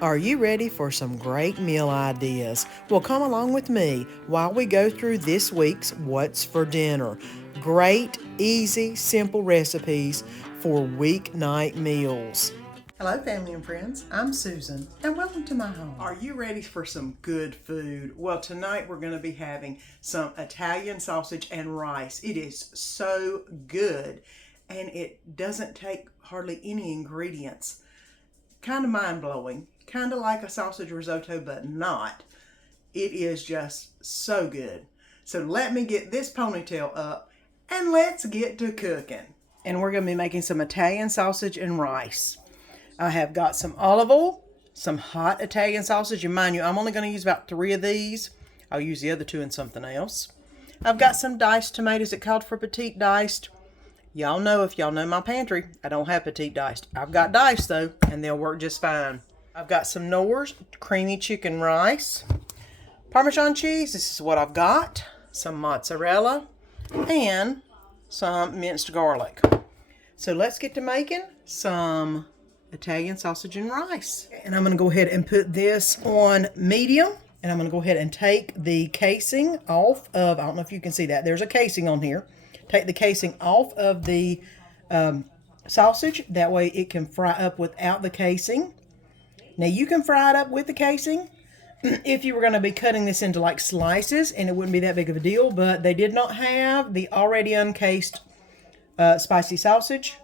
Are you ready for some great meal ideas? Well, come along with me while we go through this week's What's for Dinner. Great, easy, simple recipes for weeknight meals. Hello, family and friends. I'm Susan, and welcome to my home. Are you ready for some good food? Well, tonight we're going to be having some Italian sausage and rice. It is so good, and it doesn't take hardly any ingredients. Kind of mind-blowing. Kind of like a sausage risotto, but not. It is just so good. So let me get this ponytail up and let's get to cooking. And we're going to be making some Italian sausage and rice. I have got some olive oil, some hot Italian sausage. And mind you, I'm only going to use about 3 of these. I'll use the other 2 in something else. I've got some diced tomatoes. It called for petite diced. Y'all know, if y'all know my pantry, I don't have petite diced. I've got diced though, and they'll work just fine. I've got some Knorr's creamy chicken rice, Parmesan cheese, this is what I've got, some mozzarella, and some minced garlic. So let's get to making some Italian sausage and rice. And I'm going to go ahead and put this on medium, and I'm going to go ahead and take the casing off of, I don't know if you can see that, there's a casing on here. Take the casing off of the sausage, that way it can fry up without the casing. Now you can fry it up with the casing if you were going to be cutting this into like slices, and it wouldn't be that big of a deal, but they did not have the already uncased spicy sausage.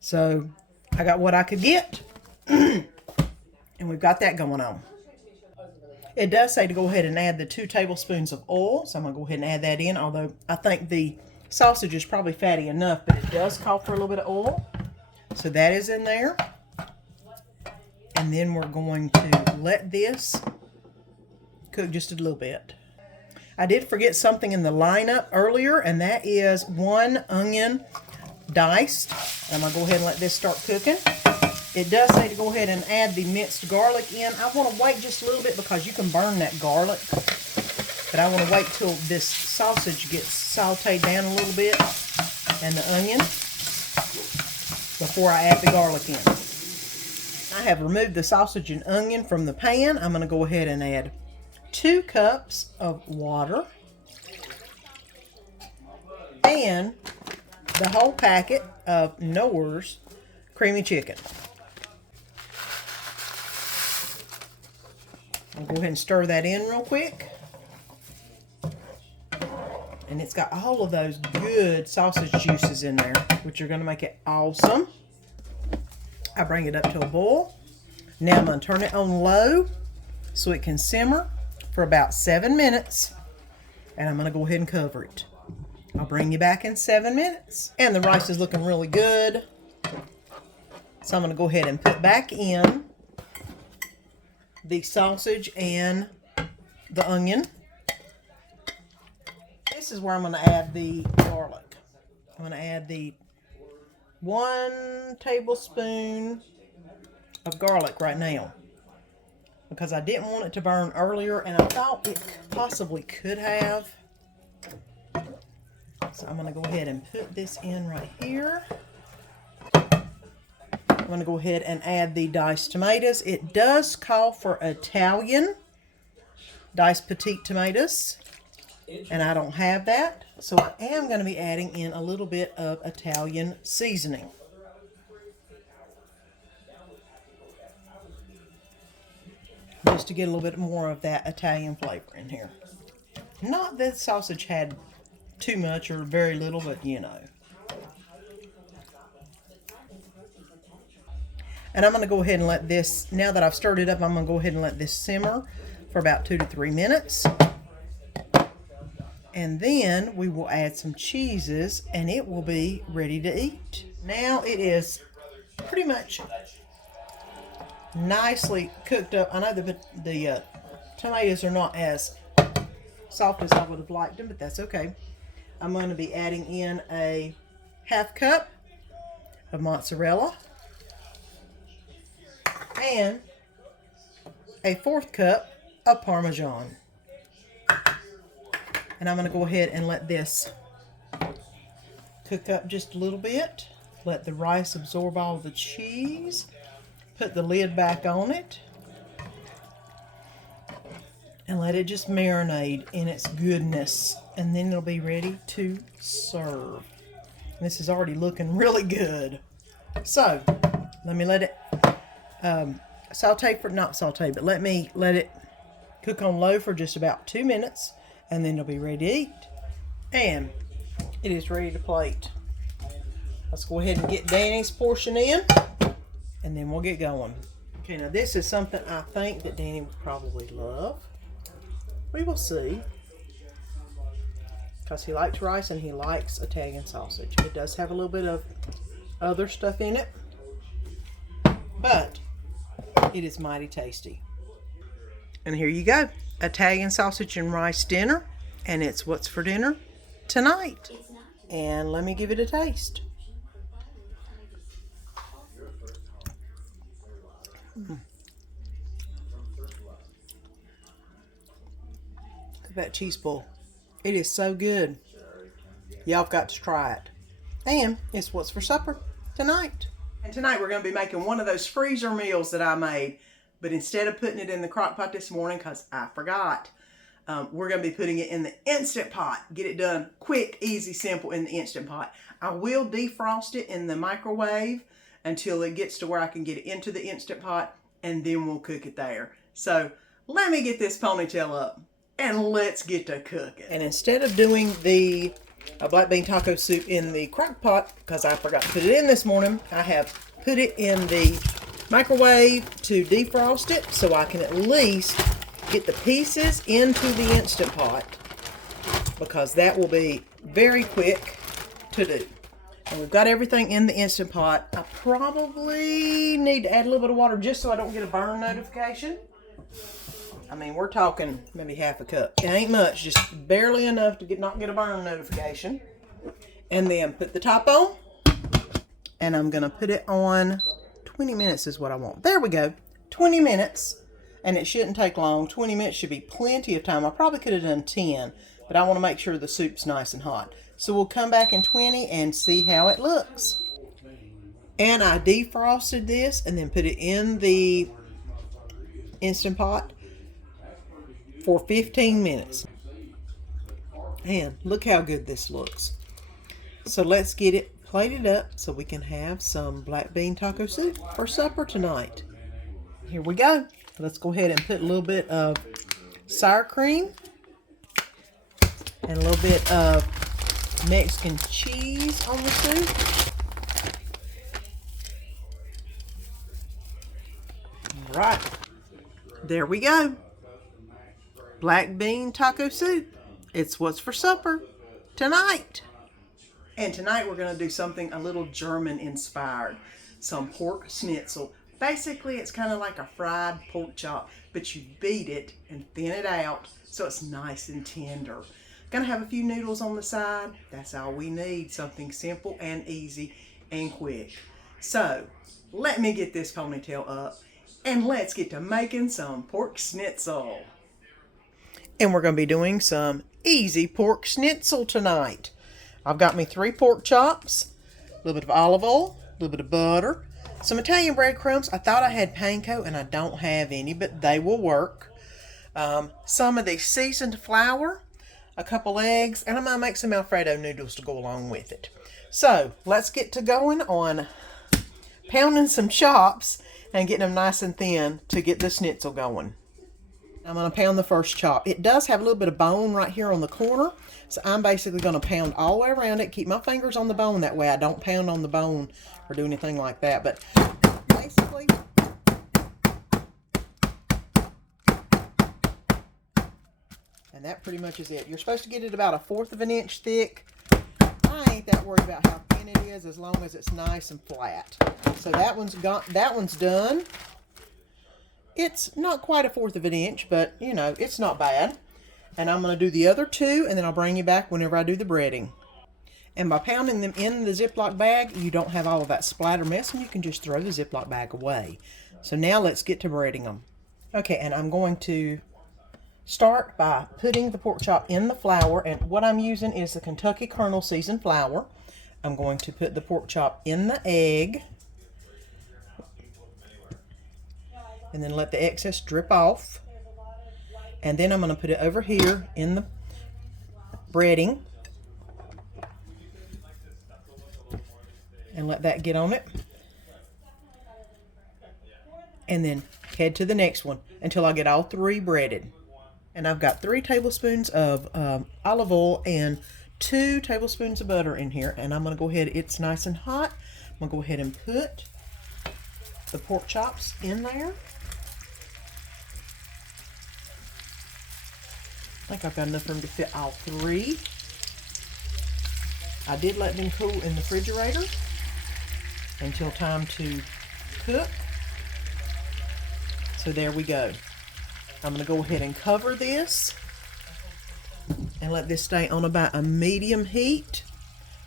So I got what I could get, and we've got that going on. It does say to go ahead and add the 2 tablespoons of oil, so I'm going to go ahead and add that in, although I think the sausage is probably fatty enough, but it does call for a little bit of oil. So that is in there. And then we're going to let this cook just a little bit. I did forget something in the lineup earlier, and that is 1 onion diced. I'm going to go ahead and let this start cooking. It does say to go ahead and add the minced garlic in. I want to wait just a little bit because you can burn that garlic. But I want to wait till this sausage gets sauteed down a little bit and the onion before I add the garlic in. I have removed the sausage and onion from the pan. I'm going to go ahead and add 2 cups of water and the whole packet of Knorr's creamy chicken. I'll go ahead and stir that in real quick. And it's got all of those good sausage juices in there, which are going to make it awesome. I bring it up to a boil. Now I'm going to turn it on low so it can simmer for about 7 minutes. And I'm going to go ahead and cover it. I'll bring you back in 7 minutes. And the rice is looking really good. So I'm going to go ahead and put back in the sausage and the onion. This is where I'm going to add the garlic. I'm going to add the 1 tablespoon of garlic right now because I didn't want it to burn earlier, and I thought it possibly could have. So I'm going to go ahead and put this in right here. I'm going to go ahead and add the diced tomatoes. It does call for Italian diced petite tomatoes, and I don't have that. So I am going to be adding in a little bit of Italian seasoning. Just to get a little bit more of that Italian flavor in here. Not that sausage had too much or very little, but you know. And I'm going to go ahead and let this, now that I've stirred it up, I'm going to go ahead and let this simmer for about 2 to 3 minutes. And then we will add some cheeses and it will be ready to eat. Now it is pretty much nicely cooked up. I know the tomatoes are not as soft as I would have liked them, but that's okay. I'm going to be adding in a 1/2 cup of mozzarella and a 1/4 cup of Parmesan. And I'm going to go ahead and let this cook up just a little bit. Let the rice absorb all the cheese. Put the lid back on it. and let it just marinate in its goodness, and then it'll be ready to serve. This is already looking really good. So let me let it let me let it cook on low for just about 2 minutes, and then it'll be ready to eat. And it is ready to plate. Let's go ahead and get Danny's portion in, and then we'll get going. Okay, now this is something I think that Danny would probably love. We will see. Because he likes rice and he likes Italian sausage. It does have a little bit of other stuff in it, but it is mighty tasty. And here you go, Italian sausage and rice dinner, and it's what's for dinner tonight. And let me give it a taste. Look at that cheese pull. It is so good. Y'all have got to try it. And it's what's for supper tonight. And tonight we're going to be making one of those freezer meals that I made. But instead of putting it in the crock pot this morning, because I forgot, we're going to be putting it in the Instant Pot. Get it done quick, easy, simple in the Instant Pot. I will defrost it in the microwave until it gets to where I can get it into the Instant Pot, and then we'll cook it there. So let me get this ponytail up, and let's get to cooking. And instead of doing the Blackbean Taco Soup in the crock pot, because I forgot to put it in this morning, I have put it in the microwave to defrost it so I can at least get the pieces into the Instant Pot, because that will be very quick to do. And we've got everything in the Instant Pot. I probably need to add a little bit of water just so I don't get a burn notification. I mean, we're talking maybe half a cup. It ain't much, just barely enough to not get a burn notification. And then put the top on. And I'm going to put it on 20 minutes is what I want. There we go. 20 minutes. And it shouldn't take long. 20 minutes should be plenty of time. I probably could have done 10. But I want to make sure the soup's nice and hot. So we'll come back in 20 and see how it looks. And I defrosted this and then put it in the Instant Pot for 15 minutes. And look how good this looks. So let's get it plated up so we can have some black bean taco soup for supper tonight. Here we go. Let's go ahead and put a little bit of sour cream and a little bit of Mexican cheese on the soup. All right. There we go. Black bean taco soup. It's what's for supper tonight. And tonight we're going to do something a little German inspired. Some pork schnitzel. Basically it's kind of like a fried pork chop, but you beat it and thin it out so it's nice and tender. Gonna have a few noodles on the side. That's all we need. Something simple and easy and quick. So let me get this ponytail up and let's get to making some pork schnitzel. And we're going to be doing some easy pork schnitzel tonight. I've got me 3 pork chops, a little bit of olive oil, a little bit of butter, some Italian breadcrumbs. I thought I had panko and I don't have any, but they will work. Some of the seasoned flour, a couple eggs, and I'm going to make some Alfredo noodles to go along with it. So let's get to going on pounding some chops and getting them nice and thin to get the schnitzel going. I'm going to pound the first chop. It does have a little bit of bone right here on the corner, so I'm basically going to pound all the way around it, keep my fingers on the bone, that way I don't pound on the bone or do anything like that. But basically, and that pretty much is it. You're supposed to get it about 1/4 of an inch thick. I ain't that worried about how thin it is as long as it's nice and flat. So that one's done. It's not quite 1/4 of an inch, but you know, it's not bad. And I'm going to do the other 2, and then I'll bring you back whenever I do the breading. And by pounding them in the Ziploc bag, you don't have all of that splatter mess, and you can just throw the Ziploc bag away. So now let's get to breading them. Okay, and I'm going to start by putting the pork chop in the flour, and what I'm using is the Kentucky Colonel seasoned flour. I'm going to put the pork chop in the egg, and then let the excess drip off. And then I'm going to put it over here in the breading and let that get on it. And then head to the next one until I get all 3 breaded. And I've got 3 tablespoons of olive oil and 2 tablespoons of butter in here. And I'm going to go ahead, it's nice and hot. I'm going to go ahead and put the pork chops in there. I think I've got enough room to fit all 3. I did let them cool in the refrigerator until time to cook. So there we go. I'm going to go ahead and cover this and let this stay on about a medium heat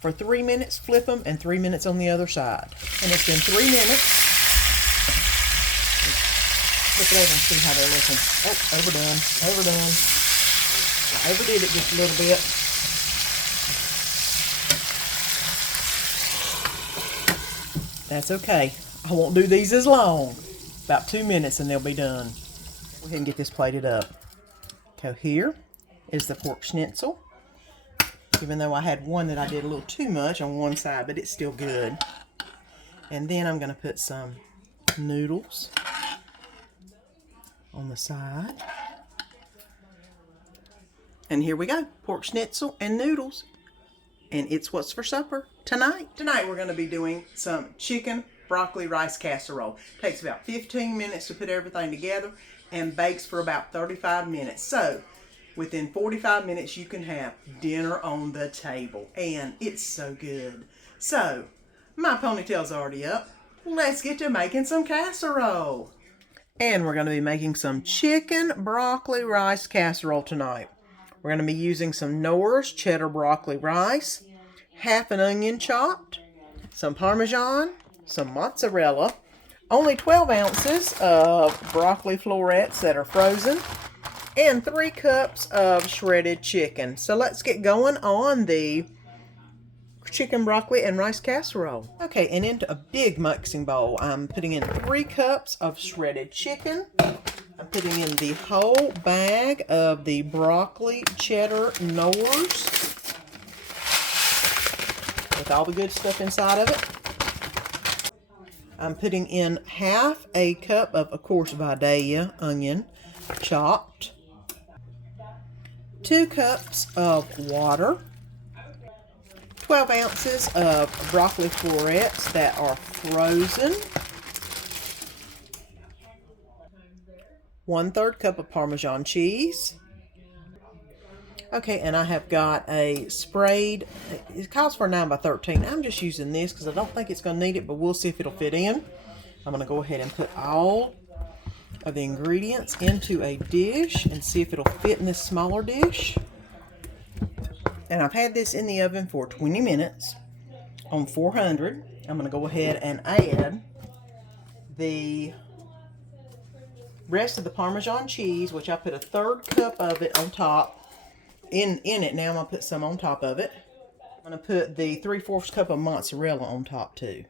for 3 minutes. Flip them, and 3 minutes on the other side. And it's been 3 minutes. Flip it over and see how they're looking. Oh, overdone. I overdid it just a little bit. That's okay. I won't do these as long. About 2 minutes and they'll be done. Go ahead and get this plated up. So here is the pork schnitzel. Even though I had one that I did a little too much on one side, but it's still good. And then I'm going to put some noodles on the side. And here we go, pork schnitzel and noodles. And it's what's for supper tonight. Tonight we're going to be doing some chicken broccoli rice casserole. Takes about 15 minutes to put everything together and bakes for about 35 minutes. So within 45 minutes you can have dinner on the table. And it's so good. So my ponytail's already up. Let's get to making some casserole. And we're going to be making some chicken broccoli rice casserole tonight. We're going to be using some Knorr's cheddar broccoli rice, half an onion chopped, some Parmesan, some mozzarella, only 12 ounces of broccoli florets that are frozen, and 3 cups of shredded chicken. So let's get going on the chicken broccoli and rice casserole. Okay, and into a big mixing bowl, I'm putting in 3 cups of shredded chicken. I'm putting in the whole bag of the broccoli cheddar Knorr's with all the good stuff inside of it. I'm putting in half a cup of course, Vidalia onion, chopped. 2 cups of water. 12 ounces of broccoli florets that are frozen. 1/3 cup of Parmesan cheese. Okay, and I have got a sprayed, it calls for 9x13. I'm just using this because I don't think it's going to need it, but we'll see if it'll fit in. I'm going to go ahead and put all of the ingredients into a dish and see if it'll fit in this smaller dish. And I've had this in the oven for 20 minutes on 400. I'm going to go ahead and add the rest of the Parmesan cheese, which I put 1/3 cup of it on top. In it now, I'm going to put some on top of it. I'm going to put the 3/4 cup of mozzarella on top too.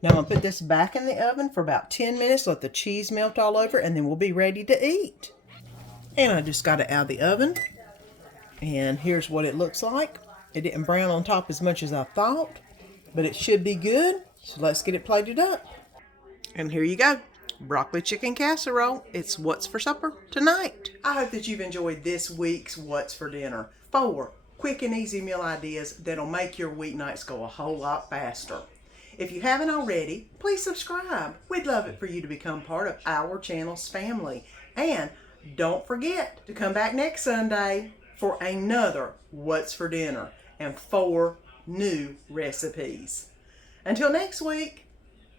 Now I'm going to put this back in the oven for about 10 minutes, let the cheese melt all over, and then we'll be ready to eat. And I just got it out of the oven. And here's what it looks like. It didn't brown on top as much as I thought, but it should be good. So let's get it plated up. And here you go. Broccoli chicken casserole. It's what's for supper tonight. I hope that you've enjoyed this week's What's for Dinner. 4 quick and easy meal ideas that'll make your weeknights go a whole lot faster. If you haven't already, please subscribe. We'd love it for you to become part of our channel's family. And don't forget to come back next Sunday for another What's for Dinner and 4 new recipes. Until next week,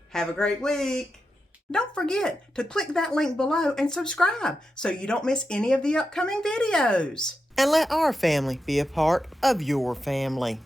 have a great week. Don't forget to click that link below and subscribe so you don't miss any of the upcoming videos. And let our family be a part of your family.